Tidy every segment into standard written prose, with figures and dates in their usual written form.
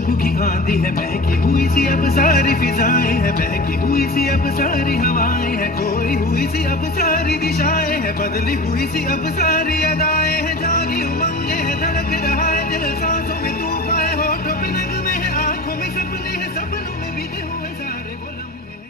खुशबू की आंधी है, महकी हुई सी अब सारी फिजाएं है, महकी हुई सी अब सारी हवाएं है, खोई हुई सी अब सारी दिशाएं है, बदली हुई सी अब सारी अदाएं है, जागी उमंगे है, धड़क रहा है दिल, सांसों में तूफान है, होठों पे नगमे है, आंखों में सपने हैं, सपनों में बीते हुए सारे वो लम्हे हैं।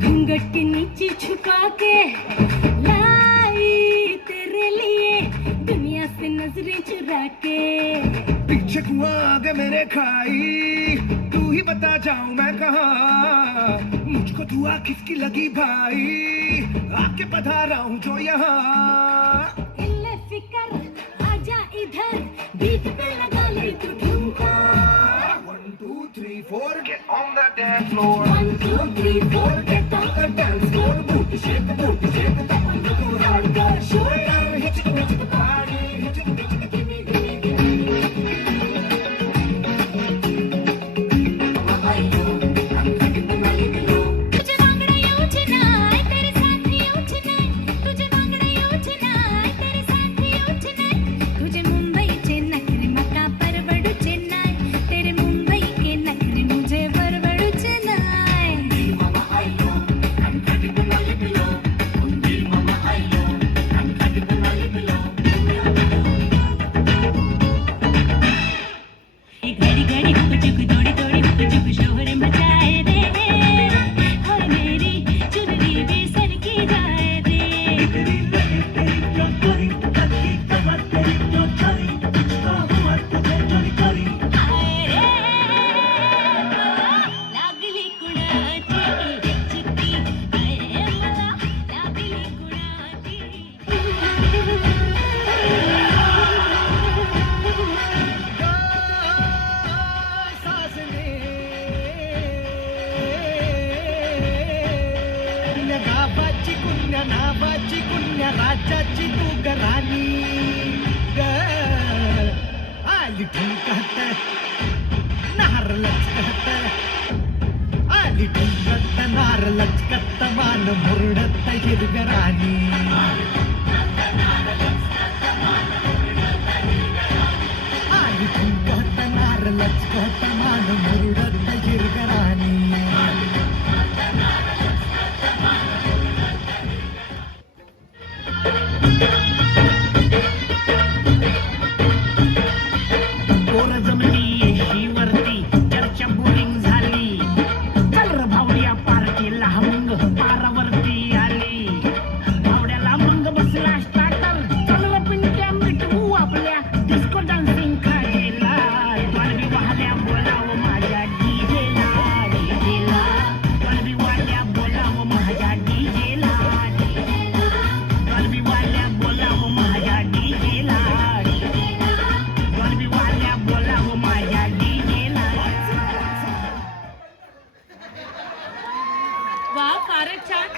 घूंघट के नीचे छुपा के लाई तेरे लिए दुनिया से नजरें चुरा के, पीछे कुआं आगे मेरे खाई, तू ही बता जाऊं मैं कहाँ, मुझको दुआ किसकी लगी भाई, आके पधारा हूँ जो यहाँ। इल्ले फिकर आजा इधर, बीट पे लगा ले तू ठुमका। 1 2 3 4 get on the dance floor, 1 2 3 4 get on the dance floor, booty shake, tap on the floor, hardcore shoulder, hit the party, hit the gimme, gimme, gimme. तुझे वांगडा येऊ tonight, तेरे साथ येऊ tonight, तुझे वांगडा येऊ tonight, तेरे साथ येऊ tonight, तुझे मुंबईचे नखरे मका परवडूचे नाही, तेरे मुंबई के नखरे मुझे परवडूचे नाही. मामा आयो, I'm ready to my below, उंदीर मामा आयो, I'm ready to my below. घड़ी घड़ी हुक चुक दौड़ी दौड़ी हुक चुक शोहर मचाए दे, और मेरी चुनरी भी सर की जाए दे. आए रे लागली कुणाची चिट्टी, आए रे मला लागली कुणाची. नावाची कुण्या राजाची तू गराणी ग, आली ठुमकत नार लचकत, आली ठुमकत नार लचकत, मान मुरडत हिरगराणी. आली ठुमकत नार लचकत, मान मुरडत हिरगराणी. पोर जमली येशीवरती, चर्चा बोरिंग झाली, चल र भावड्या पार्टीला मग पारावरती आली, भावड्याला मग बसला स्टार्टर, चल पिंट्या मिटवू आपल्या डिस्को डान्सिंग खाजेला, वाळवी वाहल्या बोलावं माझ्या डीजेला, डीजेला वाळवी वाहल्या बोलावं माझ्या डीजेला, वाळवी वाहल्या बोलावं माझ्या डीजेला, वाळवी वाहल्या बोलावं माझ्या डीजेला. वा फारच छान.